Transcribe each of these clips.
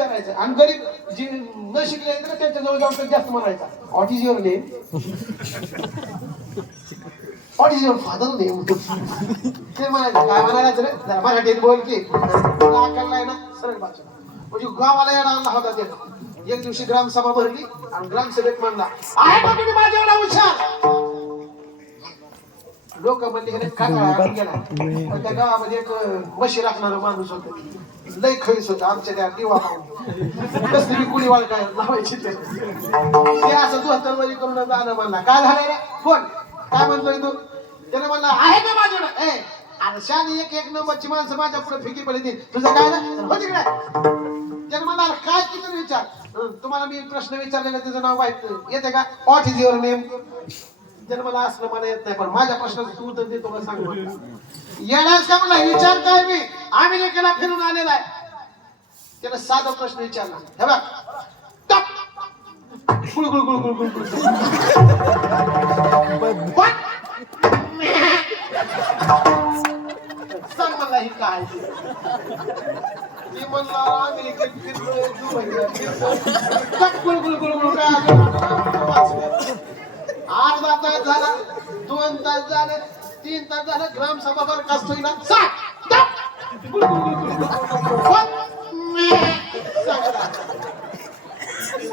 विचारायचं. आणि गरीब जी न शिकले आहेत ना त्यांच्याजवळ जाऊन जास्त म्हणायचा. What is your name what is your father name ते म्हणायचं. काय म्हणायचं रे? जरा मराठीत बोल की. तुला अक्कल ना सरळ भाषा म्हणजे गावाला येणार आणला होता ते. एक दिवशी ग्रामसभा भरली आणि ग्रामसभेत म्हणला आहे का तुम्ही माझ्या एवढा हुशार? लोक म्हणले "अरे काका गेला. पण त्या गावामध्ये एक म्हशी राखणार माणूस होत. लय खैस होता. आमच्या त्या दिवा कसली कुणी वाळ काय लावायची ते. असं वरी करून जाणं म्हणला काय झालं रे? कोण काय म्हणतोय तू? त्याने म्हणला आहे का माझ्याकडे? ए अरे शानी एक एक नंबरची माणसं माझ्या पुढे फिकी पडली तुझं काय ना हो तिकडे. त्याने म्हणला "अरे काय किती विचार? तुम्हाला मी प्रश्न विचारलेला त्याचं नाव माहीत येते का? व्हॉट इज युअर नेम जन्माला मला असलं मला येत नाही पण माझ्या प्रश्नाचं तू उत्तर देतो का सांग येण्यास का मला विचारताय मी. अमेरिकेला फिरून आलेला आहे. त्याला साधा प्रश्न विचारला. हे बघ. गुळ गुळ गुळ गुळ गुळ गुळ. सांग मला हे काय? मी म्हणला अमेरिकेत फिरलो दुबईला फिरलोय. गुळ गुळ गुळ गुळ काय झाला. दोन तास झाले. तीन तास झाले. ग्रामसभा बरखास्त कसतोय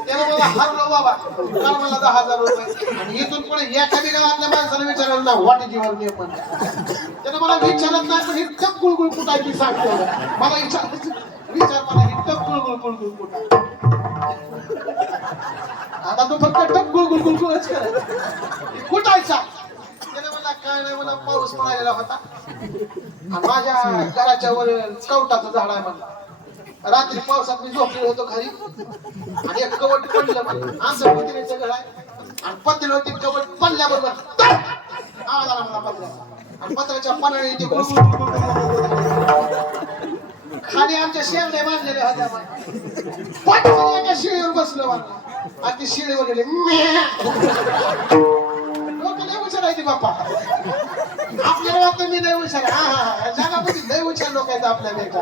त्याला मला हरलो बाबा. काल मला दहा हजार रुपये. आणि इथून पुढे एका बी गावातल्या माणसाला विचारलं ना व्हॉट जीवन नियम नेम त्यानं मला विचारत नाही पण ही गुळगुळ कुठायची सांगतो मला विचार विचार मला इतकं गुळगुळ गुळगुळ कुठ आता तू फक्त टप गुळगुळ गुळगुळच करायचं कुठायचा मला काय नाही मला पाऊस पडायला होता. आणि माझ्या घराच्या वर कवटाचं झाड आहे म्हणलं. रात्री पावसात मी झोपलेलो होतो खाली आणि एक कवट पडलं मला आमचं पत्नीचं घर आहे. आणि पत्नीवरती कवट पडल्याबरोबर आवाज आला मला पत्र्याचा आणि पत्र्याच्या पानाने ते खाली आमच्या शेरडे बांधलेले होत्या मला. पटकन एका शिळीवर बसलो मला आणि ती शिळीवर गेले लय बाप्पा. आपल्याला वाटतं मी नाही हुशार हा हा हा. जागा लय हुशार लोक आहेत आपल्या बेटा.